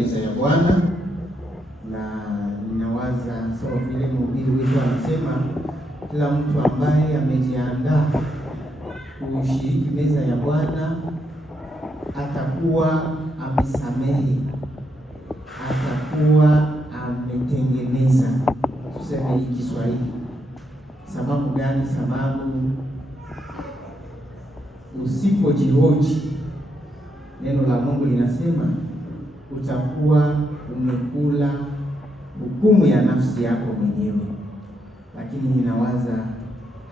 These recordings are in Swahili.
meza ya Bwana, na ninawaza sawa vile mhubiri wetu anasema, kila mtu ambaye amejiandaa kushiriki meza ya Bwana atakuwa amesamehe, atakuwa ametengeneza. Tuseme hii Kiswahili. Sababu gani? Sababu usipojihoji, neno la Mungu linasema utakuwa umekula hukumu ya nafsi yako mwenyewe. Lakini ninawaza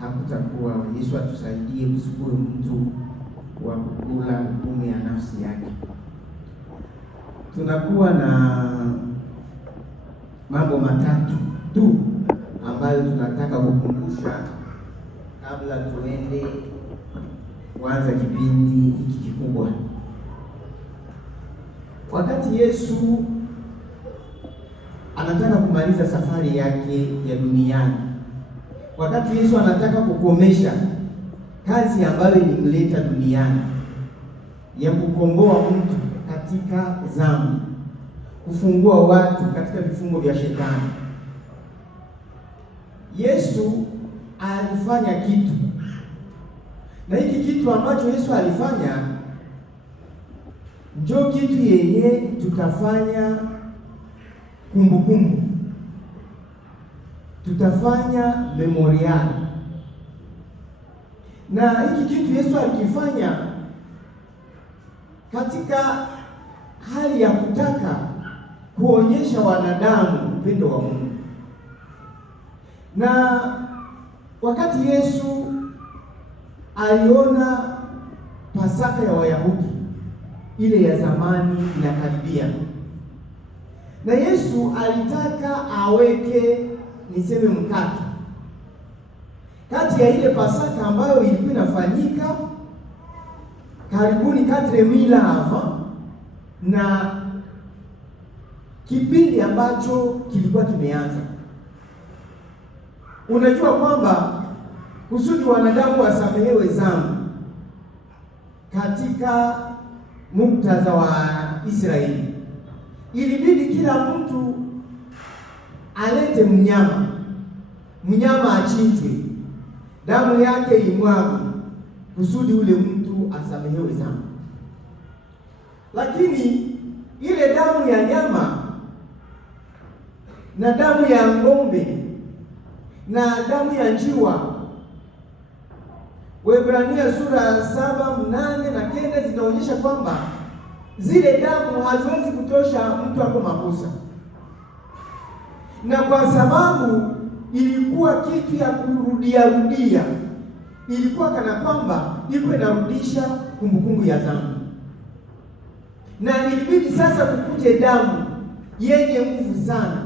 hakutakuwa. Yesu atusaidie kusikuwe mtu wa kukula hukumu ya nafsi yake. Tunakuwa na mambo matatu tu ambayo tunataka kukumbusha kabla tuende kuanza kipindi hiki kikubwa. Wakati Yesu anataka kumaliza safari yake ya duniani, wakati Yesu anataka kukomesha kazi ambayo ilimleta duniani ya kukomboa mtu katika dhambi, kufungua watu katika vifungo vya shetani, Yesu alifanya kitu, na hiki kitu ambacho Yesu alifanya ndio kitu yenye tutafanya kumbukumbu, tutafanya memorial. Na hiki kitu Yesu alikifanya katika hali ya kutaka kuonyesha wanadamu upendo wa Mungu. Na wakati Yesu aliona Pasaka ya Wayahudi ile ya zamani inakaribia, na Yesu alitaka aweke, niseme, mkato kati ya ile Pasaka ambayo ilikuwa inafanyika karibuni 4000 avant na kipindi ambacho kilikuwa kimeanza. Unajua kwamba kusudi wanadamu wasamehewe dhambi katika muktadha wa Israeli, ilibidi kila mtu alete mnyama achinjwe, damu yake imwagwe kusudi ule mtu asamehewe dhambi. Lakini ile damu ya nyama na damu ya ng'ombe na damu ya njiwa, Waebrania sura 7, 8 na 9 zinaonyesha kwamba zile damu haziwezi kutosha mtu ako makosa, na kwa sababu ilikuwa kitu ya rudia, ilikuwa kana kwamba iko inarudisha kumbukumbu ya dhambi, na ilibidi sasa kukuje damu yenye nguvu sana,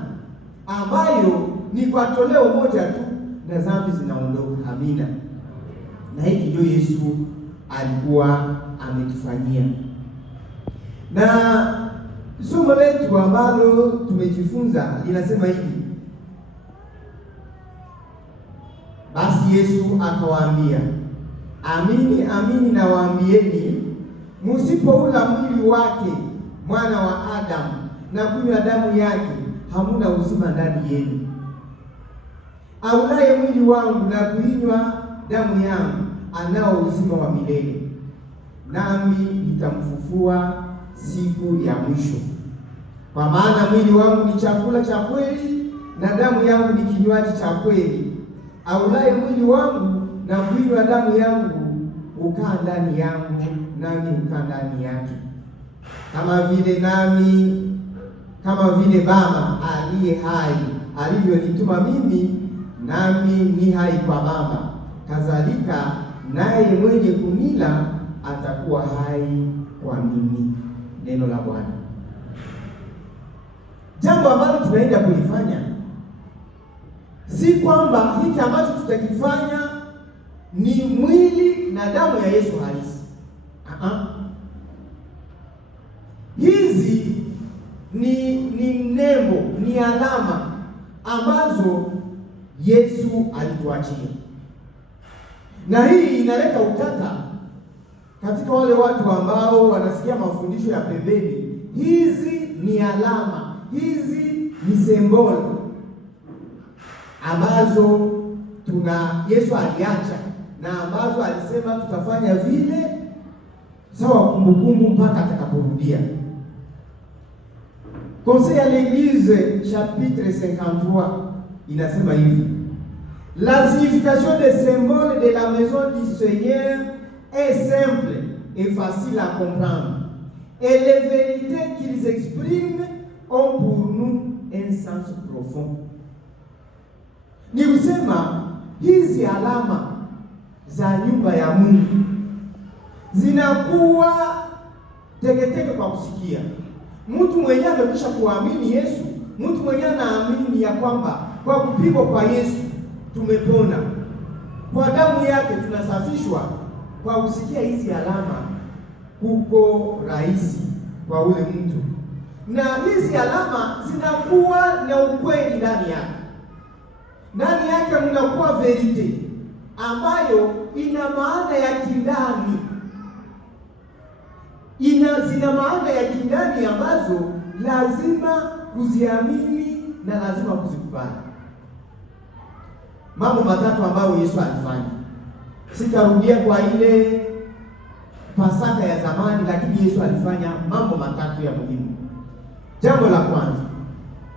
ambayo ni kwa toleo moja tu na dhambi zinaondoka. Amina. Na hiki ndio Yesu alikuwa ametufanyia. Na somo letu ambalo tumejifunza linasema hivi: basi Yesu akawaambia, amini amini nawaambieni, msipoula mwili wake mwana wa Adamu na kunywa damu yake, hamuna uzima ndani yenu. Aulaye mwili wangu na kuinywa damu yangu anao uzima wa milele, nami nitamfufua siku ya mwisho. Kwa maana mwili wangu ni chakula cha kweli na damu yangu ni kinywaji cha kweli. Aulaye mwili wangu na kuinywa damu yangu ukaa ndani yangu, nami ukaa ndani yake. Kama vile Baba aliye hai alivyonituma mimi, nami ni hai kwa Baba, kadhalika naye mwenye kunila atakuwa hai kwa mimi. Neno la Bwana. Jambo ambalo tunaenda kulifanya si kwamba hiki ambacho tutakifanya ni mwili na damu ya Yesu halisi. Hizi ni nembo, ni alama ambazo Yesu alituachia, na hii inaleta utata katika wale watu ambao wanasikia mafundisho ya pembeni. Hizi ni alama, hizi ni symbol ambazo Yesu aliacha na ambazo alisema tutafanya vile sawa kumbukumbu mpaka atakaporudia. Conseil à l'Église chapitre 53 inasema hivi: la signification des symboles de la maison du Seigneur est simple et facile à comprendre, et les vérités qu'ils expriment ont pour nous un sens profond. Ni kusema hizi alama za nyumba ya Mungu zinakuwa teketeke kwa kusikia. Mtu mwenyewe amekwisha kuamini Yesu, mtu mwenyewe anaamini ya kwamba kwa kupigwa kwa Yesu tumepona, kwa damu yake tunasafishwa. Kwa kusikia hizi alama kuko rahisi kwa ule mtu, na hizi alama zinakuwa na ukweli ndani yake. Ndani yake mnakuwa verite ambayo ina maana ya kindani, zina maana ya kindani ambazo lazima kuziamini na lazima kuzikubali. Mambo matatu ambayo Yesu alifanya. Sitarudia kwa ile Pasaka ya zamani, lakini Yesu alifanya mambo matatu ya muhimu. Jambo la kwanza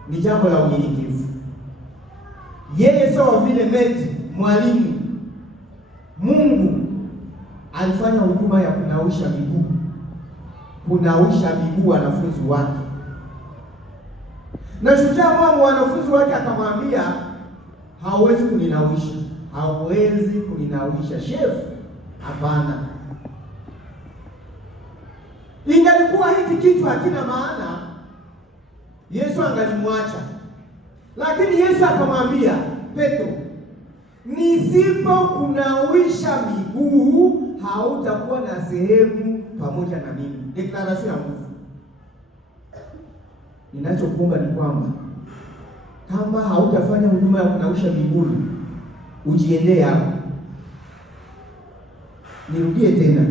ni jambo la unyenyekevu. Yeye sawa vile meti mwalimu, Mungu alifanya huduma ya kunawisha miguu wanafunzi wake. Na shujaa mwa wanafunzi wake akamwambia, hauwezi kuninawisha chef, hapana. Ingalikuwa hiki kitu hakina maana, Yesu angalimwacha. Lakini Yesu akamwambia Petro, nisipokunawisha miguu hautakuwa na sehemu pamoja na mimi. Deklarasyon ya nguvu. Ninachokuomba ni kwamba kama hautafanya huduma ya kunawisha miguu, ujiendee hapo. Nirudie tena.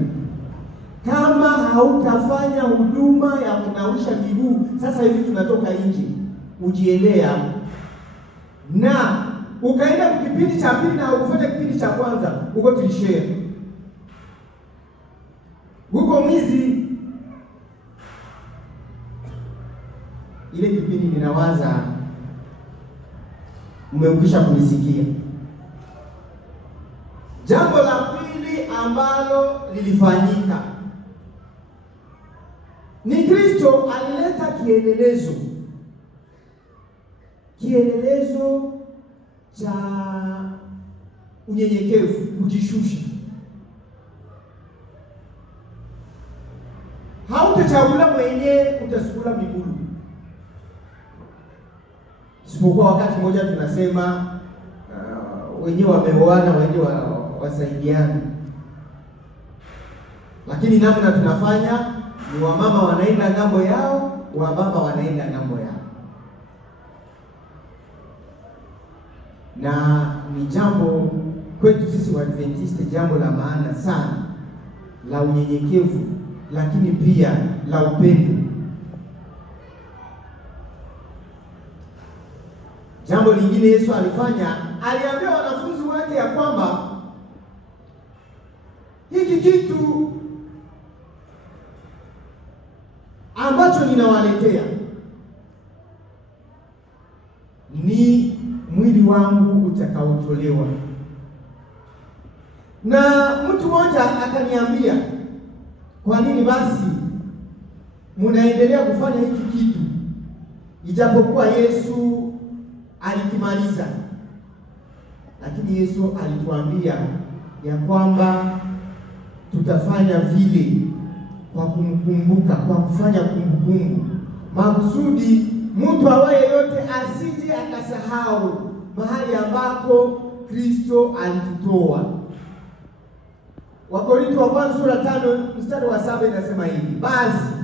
Kama hautafanya huduma ya kunawisha miguu, sasa hivi tunatoka nje, ujiendee hapo. Na ukaenda kipindi cha pili na ukufanya kipindi cha kwanza, uko tulishare. Huko mwizi. Ile kipindi ninawaza umeukisha kunisikia. Jambo la pili ambalo lilifanyika ni Kristo alileta kielelezo cha unyenyekevu, kujishusha. Hautachagula mwenye utasukula miguu. Sipokuwa wakati mmoja tunasema wenyewe wameoana, wenyewe wasaidiana. Lakini namna tunafanya ni wamama wanaenda ngambo yao, wababa wanaenda ngambo yao. Na ni jambo kwetu sisi Waadventista, jambo la maana sana la unyenyekevu, lakini pia la upendo. Jambo lingine Yesu alifanya, aliambia wanafunzi wake ya kwamba hiki kitu ambacho ninawaletea ni mwili wangu utakaotolewa. Na mtu mmoja akaniambia, kwa nini basi mnaendelea kufanya hiki kitu ijapokuwa Yesu alikimaliza? Lakini Yesu alituambia ya kwamba tutafanya vile kwa kumkumbuka, kwa kufanya kumbukumbu, makusudi mtu awaye yote asije akasahau mahali ambapo Kristo alitutoa. Wakorintho wa kwanza sura 5 mstari wa 7 inasema hivi: basi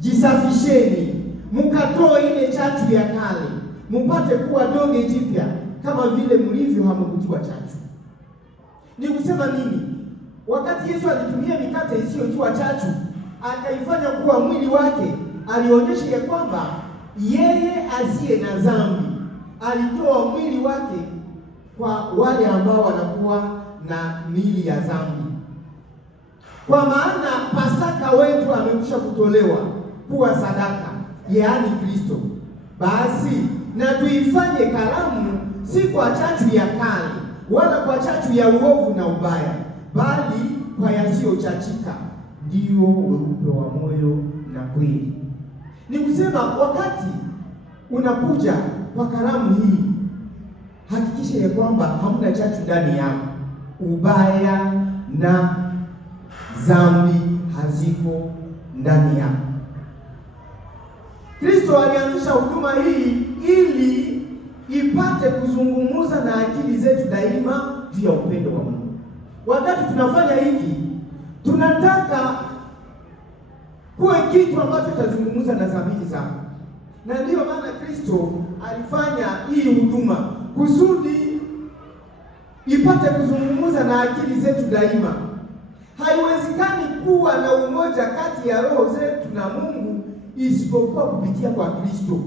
jisafisheni, mkatoe ile chachu ya kale, mpate kuwa donge jipya kama vile mlivyo hamkutiwa chachu. Ni kusema nini? Wakati Yesu alitumia mikate isiyotiwa chachu, akaifanya kuwa mwili wake, alionyesha ya kwamba yeye asiye na dhambi alitoa mwili wake kwa wale ambao wanakuwa na miili ya dhambi. Kwa maana Pasaka wetu amekwisha kutolewa kuwa sadaka, yaani Kristo. Basi na tuifanye karamu, si kwa chachu ya kale wala kwa chachu ya uovu na ubaya, bali kwa yasiyochachika, ndio weupe wa moyo na kweli. Ni kusema wakati unakuja kwa karamu hii, hakikisha ya kwamba hamna chachu ndani yako, ubaya na dhambi haziko ndani yako. Kristo alianzisha huduma hii ili ipate kuzungumza na akili zetu daima juu ya upendo wa Mungu. Wakati tunafanya hiki, tunataka kuwe kitu ambacho kitazungumza na dhamiri zako, na ndiyo maana Kristo alifanya hii huduma kusudi ipate kuzungumza na akili zetu daima. Haiwezekani kuwa na umoja kati ya roho zetu na Mungu isipokuwa kupitia kwa Kristo.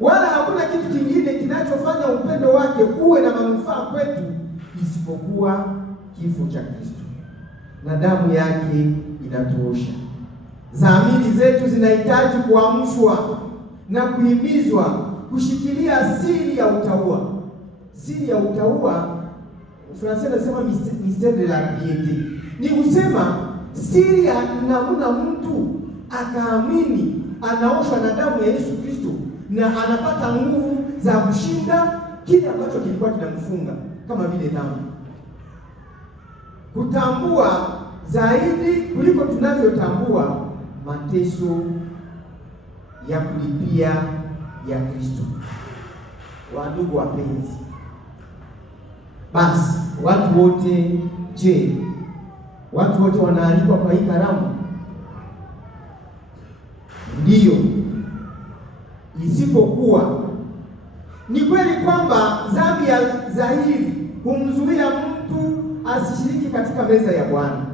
Wala hakuna kitu kingine kinachofanya upendo wake uwe na manufaa kwetu isipokuwa kifo cha Kristo, na damu yake inatuosha. Dhamiri zetu zinahitaji kuamshwa na kuhimizwa kushikilia siri ya utauwa. Siri ya utauwa, Francis anasema mystère de la piété. Ni kusema siri ya namna mtu akaamini anaoshwa na damu ya Yesu Kristo na anapata nguvu za kushinda kile ambacho kilikuwa kinamfunga kama vile dhambi. Kutambua zaidi kuliko tunavyotambua mateso ya kulipia ya Kristo. Wandugu wapenzi, basi watu wote, je, watu wote wanaalikwa kwa hii karamu? Ndiyo. Isipokuwa ni kweli kwamba dhambi ya dhahiri humzuia mtu asishiriki katika meza ya Bwana.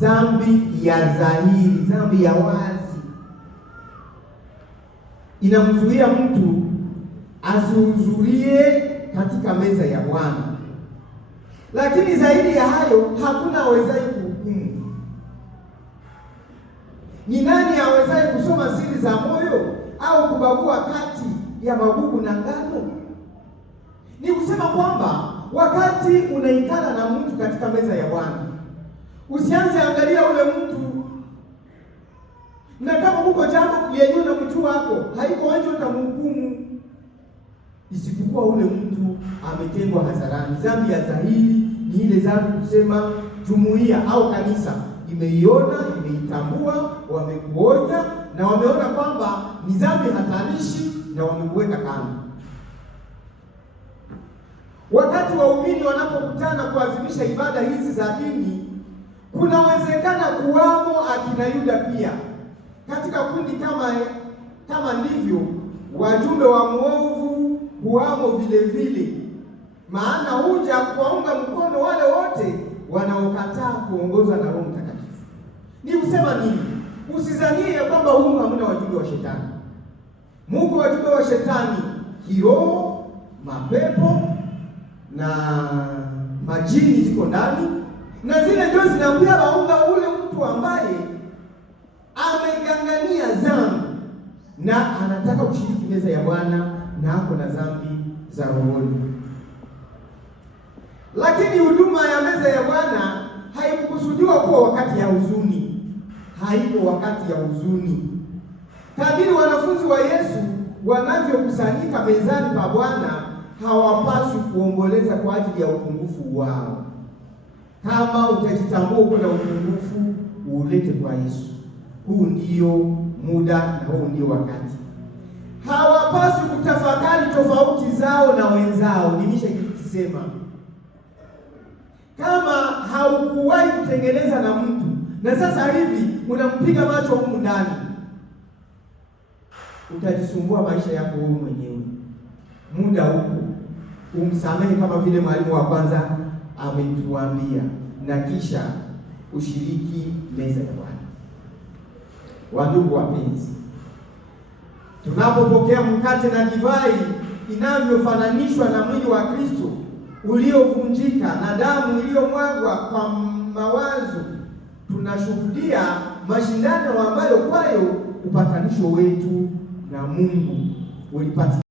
Dhambi ya dhahiri, dhambi ya wazi, inamzuia mtu asihudhurie katika meza ya Bwana. Lakini zaidi ya hayo, hakuna awezaye kuhukumu. Ni nani awezaye kusoma siri za moyo au kubagua kati ya magugu na ngano? Ni kusema kwamba wakati unaikala na mtu katika meza ya Bwana, usianze angalia ule mtu, na kama uko jambo yenyewe na mtu wako haiko nje utamhukumu, isipokuwa ule mtu ametengwa hadharani. Dhambi ya dhahiri ni ile dhambi kusema jumuiya au kanisa imeiona, imeitambua, wamekuonya na wameona kwamba ni dhambi hatarishi na wamekuweka kando. Wakati waumini wanapokutana kuadhimisha ibada hizi za dini, kunawezekana kuwamo akina Yuda pia katika kundi kama ndivyo wajumbe wa mwovu huamo vile vile, maana huja kuwaunga mkono wale wote wanaokataa kuongozwa na Roho Mtakatifu. Ni kusema nini? Usizanie ya kwamba humu hamuna wajumbe wa shetani. Mungu wajumbe wa shetani kiroho, mapepo na majini ziko ndani, na zile ndio zinakuja waunga ule mtu ambaye amegangania dhambi na anataka kushiriki meza ya Bwana na ako na dhambi za rohoni. Lakini huduma ya meza ya Bwana haikukusudiwa kuwa wakati ya huzuni. Haiko wakati ya huzuni. Kadiri wanafunzi wa Yesu wanavyokusanyika mezani pa Bwana, hawapaswi kuomboleza kwa ajili ya upungufu wao. Kama utajitambua uko na upungufu, ulete kwa Yesu. Huu ndio muda na huu ndio wakati. Hawapaswi kutafakari tofauti zao na wenzao. Nimeshakisema, kama haukuwahi kutengeneza na mtu na sasa hivi unampiga macho humu ndani, utajisumbua maisha yako wewe mwenyewe. Muda huko umsamehe kama vile mwalimu wa kwanza ametuambia, na kisha ushiriki meza ya Bwana. Wandugu wapenzi, tunapopokea mkate na divai inavyofananishwa na mwili wa Kristo uliovunjika na damu iliyomwagwa kwa mawazo, tunashuhudia mashindano ambayo kwayo upatanisho wetu na Mungu ulipatikana.